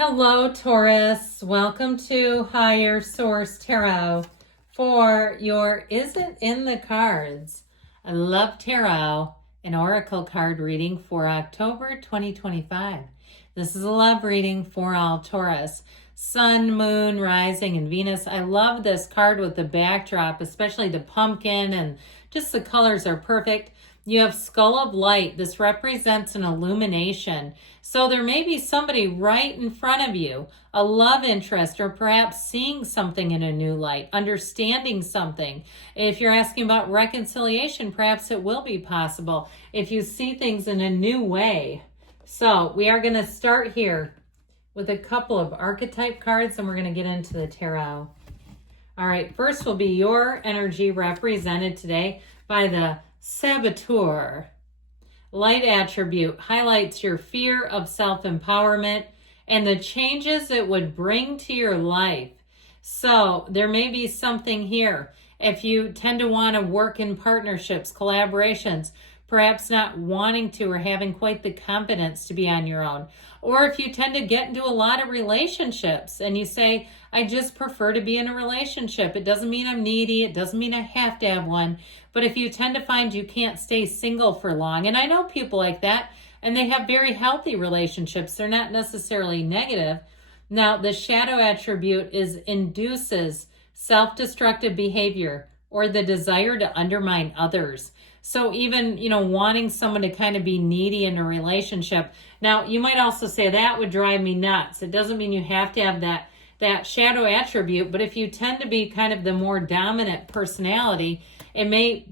Hello, Taurus. Welcome to Higher Source Tarot for your Is It in the Cards? I Love Tarot, an oracle card reading for October 2025. This is a love reading for all Taurus. Sun, Moon, Rising, and Venus. I love this card with the backdrop, especially the pumpkin, and just the colors are perfect. You have Skull of Light. This represents an illumination. So there may be somebody right in front of you, a love interest, or perhaps seeing something in a new light, understanding something. If you're asking about reconciliation, perhaps it will be possible if you see things in a new way. So we are going to start here with a couple of archetype cards, and we're going to get into the tarot. All right, first will be your energy represented today by the Saboteur. Light attribute highlights your fear of self-empowerment and the changes it would bring to your life. So there may be something here. If you tend to want to work in partnerships, collaborations, perhaps not wanting to or having quite the confidence to be on your own. Or if you tend to get into a lot of relationships and you say, I just prefer to be in a relationship. It doesn't mean I'm needy. It doesn't mean I have to have one. But if you tend to find you can't stay single for long, and I know people like that, and they have very healthy relationships. They're not necessarily negative. Now, the shadow attribute induces self-destructive behavior or the desire to undermine others. So even, wanting someone to kind of be needy in a relationship. Now, you might also say that would drive me nuts. It doesn't mean you have to have that shadow attribute, but if you tend to be kind of the more dominant personality, it may,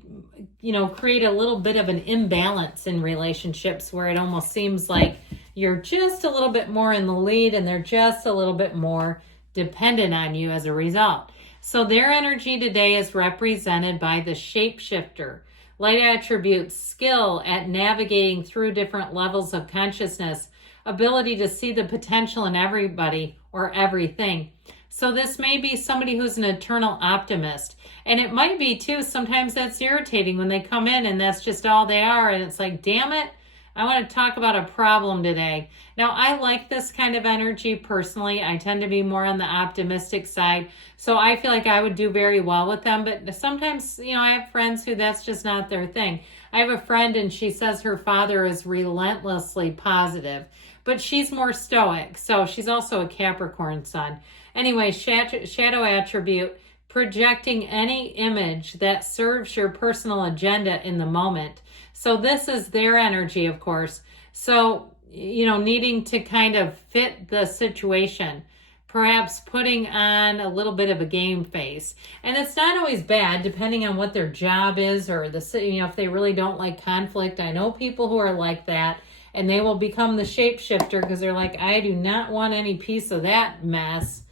create a little bit of an imbalance in relationships where it almost seems like you're just a little bit more in the lead and they're just a little bit more dependent on you as a result. So their energy today is represented by the shapeshifter. Light attributes skill at navigating through different levels of consciousness, ability to see the potential in everybody or everything. So this may be somebody who's an eternal optimist. And it might be too, sometimes that's irritating when they come in and that's just all they are. And it's like, damn it, I want to talk about a problem today. Now, I like this kind of energy personally. I tend to be more on the optimistic side. So I feel like I would do very well with them. But sometimes, I have friends who that's just not their thing. I have a friend and she says her father is relentlessly positive, but she's more stoic. So she's also a Capricorn sun. Anyway, shadow attribute, projecting any image that serves your personal agenda in the moment. So this is their energy, of course. So, needing to kind of fit the situation, perhaps putting on a little bit of a game face. And it's not always bad, depending on what their job is or if they really don't like conflict. I know people who are like that, and they will become the shapeshifter because they're like, I do not want any piece of that mess.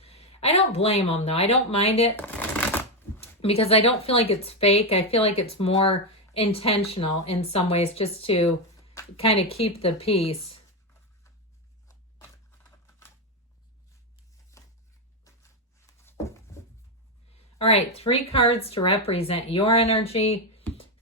I don't blame them, though. I don't mind it because I don't feel like it's fake. I feel like it's more intentional in some ways, just to kind of keep the peace. All right, 3 cards to represent your energy,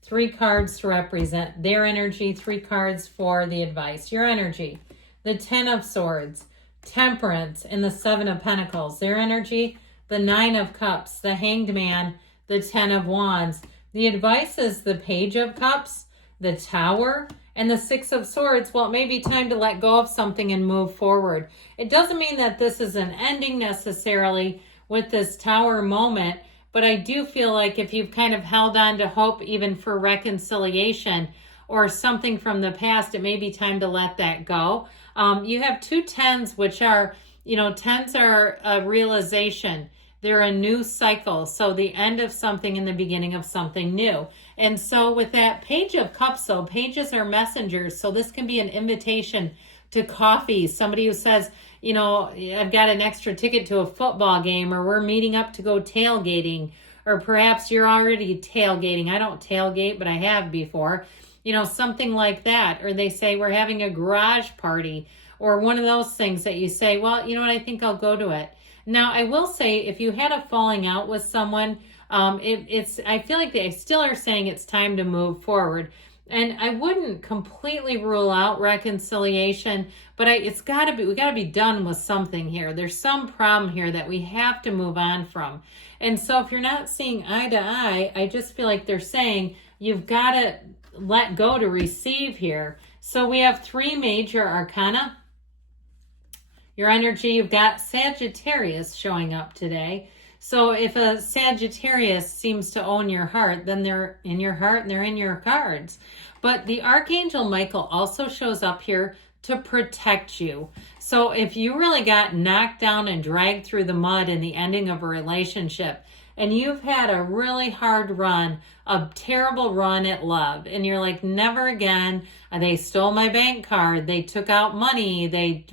3 cards to represent their energy, 3 cards for the advice. Your energy, the 10 of Swords, Temperance, and the 7 of Pentacles. Their energy, the 9 of Cups, the Hanged Man, the 10 of Wands. The advice is the Page of Cups, the Tower, and the 6 of Swords. Well, it may be time to let go of something and move forward. It doesn't mean that this is an ending necessarily with this Tower moment, but I do feel like if you've kind of held on to hope even for reconciliation or something from the past, it may be time to let that go. You have 2 tens, which are, 10s are a realization. They're a new cycle. So the end of something and the beginning of something new. And so with that Page of Cups, though, pages are messengers. So this can be an invitation to coffee. Somebody who says, I've got an extra ticket to a football game, or we're meeting up to go tailgating, or perhaps you're already tailgating. I don't tailgate, but I have before. Something like that. Or they say we're having a garage party, or one of those things that you say, well, you know what, I think I'll go to it. Now, I will say, if you had a falling out with someone, I feel like they still are saying it's time to move forward. And I wouldn't completely rule out reconciliation, but we got to be done with something here. There's some problem here that we have to move on from. And so if you're not seeing eye to eye, I just feel like they're saying you've got to let go to receive here. So we have 3 major arcana. Your energy, you've got Sagittarius showing up today. So if a Sagittarius seems to own your heart, then they're in your heart and they're in your cards. But the Archangel Michael also shows up here to protect you. So if you really got knocked down and dragged through the mud in the ending of a relationship, and you've had a really hard run, a terrible run at love, and you're like, never again, they stole my bank card, they took out money, they,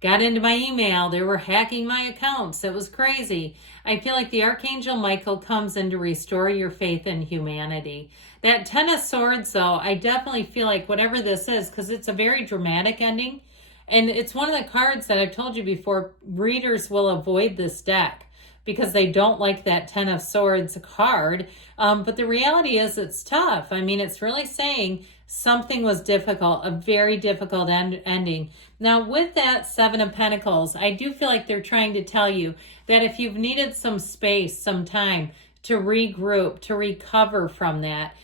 got into my email, they were hacking my accounts, it was crazy. I feel like the Archangel Michael comes in to restore your faith in humanity. That 10 of Swords, though, I definitely feel like whatever this is, because it's a very dramatic ending, and it's one of the cards that I've told you before, readers will avoid this deck because they don't like that 10 of Swords card. But the reality is it's tough. I mean, it's really saying something was difficult, a very difficult ending. Now, with that 7 of Pentacles, I do feel like they're trying to tell you that if you've needed some space, some time to regroup, to recover from that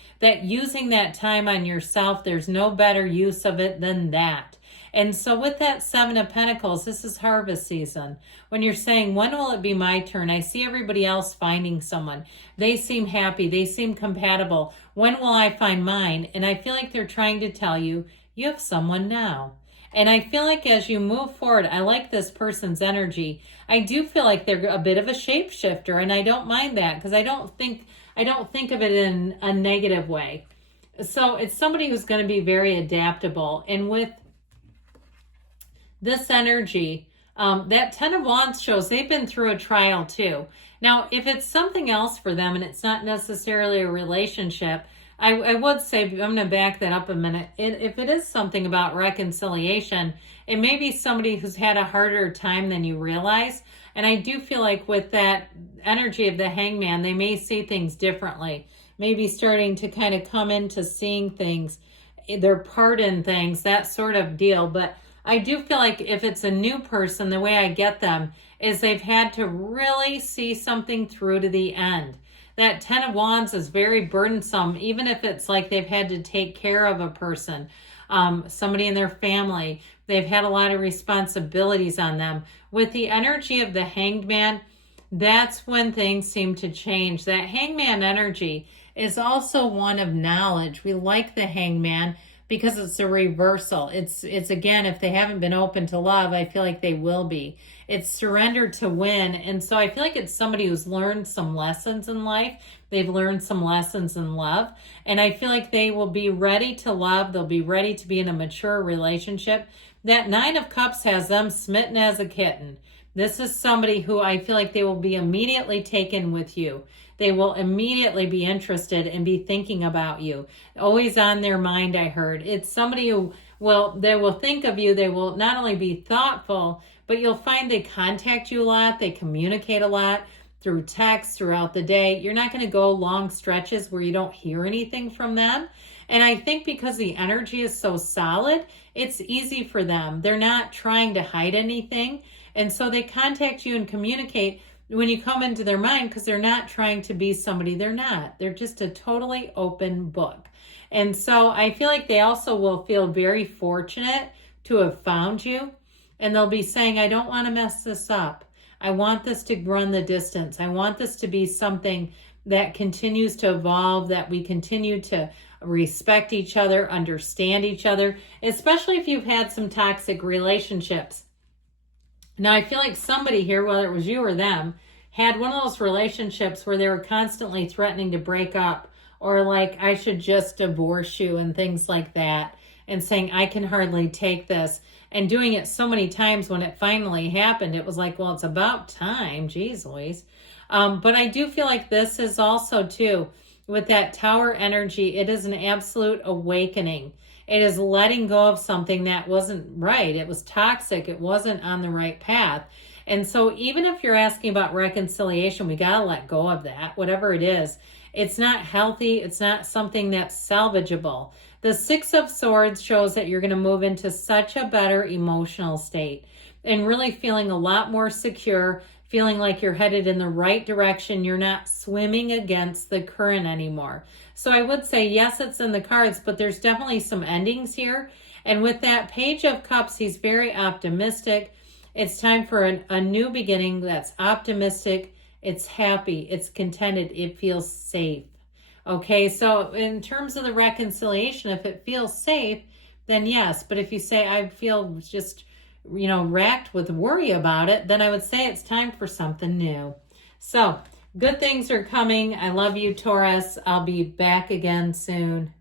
using that time on yourself, there's no better use of it than that. And so with that 7 of Pentacles, this is harvest season. When you're saying, when will it be my turn? I see everybody else finding someone. They seem happy. They seem compatible. When will I find mine? And I feel like they're trying to tell you, you have someone now. And I feel like as you move forward, I like this person's energy. I do feel like they're a bit of a shapeshifter, and I don't mind that because I don't think of it in a negative way. So it's somebody who's going to be very adaptable. And with this energy, that 10 of Wands shows they've been through a trial too. Now, if it's something else for them and it's not necessarily a relationship, I would say, I'm going to back that up a minute. If it is something about reconciliation, it may be somebody who's had a harder time than you realize. And I do feel like with that energy of the Hangman, they may see things differently. Maybe starting to kind of come into seeing things, their part in things, that sort of deal. But I do feel like if it's a new person, the way I get them is they've had to really see something through to the end. That 10 of Wands is very burdensome, even if it's like they've had to take care of a person, somebody in their family. They've had a lot of responsibilities on them. With the energy of the Hanged Man, that's when things seem to change. That Hangman energy is also one of knowledge. We like the Hangman because it's a reversal. It's again, if they haven't been open to love, I feel like they will be. It's surrender to win. And so I feel like it's somebody who's learned some lessons in life. They've learned some lessons in love. And I feel like they will be ready to love. They'll be ready to be in a mature relationship. That 9 of Cups has them smitten as a kitten. This is somebody who I feel like they will be immediately taken with you. They will immediately be interested and be thinking about you. Always on their mind, I heard. It's somebody who they will think of you. They will not only be thoughtful, but you'll find they contact you a lot. They communicate a lot through text throughout the day. You're not going to go long stretches where you don't hear anything from them. And I think because the energy is so solid, it's easy for them. They're not trying to hide anything. And so they contact you and communicate when you come into their mind because they're not trying to be somebody they're not. They're just a totally open book. And so I feel like they also will feel very fortunate to have found you. And they'll be saying, I don't want to mess this up. I want this to run the distance. I want this to be something that continues to evolve, that we continue to respect each other, understand each other, especially if you've had some toxic relationships. Now, I feel like somebody here, whether it was you or them, had one of those relationships where they were constantly threatening to break up or like, I should just divorce you and things like that, and saying, I can hardly take this, and doing it so many times. When it finally happened, it was like, well, it's about time. Geez Louise. But I do feel like this is also, too, with that Tower energy, it is an absolute awakening. It is letting go of something that wasn't right. It was toxic. It wasn't on the right path. And so even if you're asking about reconciliation, we got to let go of that, whatever it is. It's not healthy. It's not something that's salvageable. The Six of Swords shows that you're going to move into such a better emotional state and really feeling a lot more secure, feeling like you're headed in the right direction. You're not swimming against the current anymore. So I would say, yes, it's in the cards, but there's definitely some endings here. And with that Page of Cups, he's very optimistic. It's time for a new beginning that's optimistic. It's happy. It's contented. It feels safe. Okay, so in terms of the reconciliation, if it feels safe, then yes. But if you say, I feel just, racked with worry about it, then I would say it's time for something new. So good things are coming. I love you, Taurus. I'll be back again soon.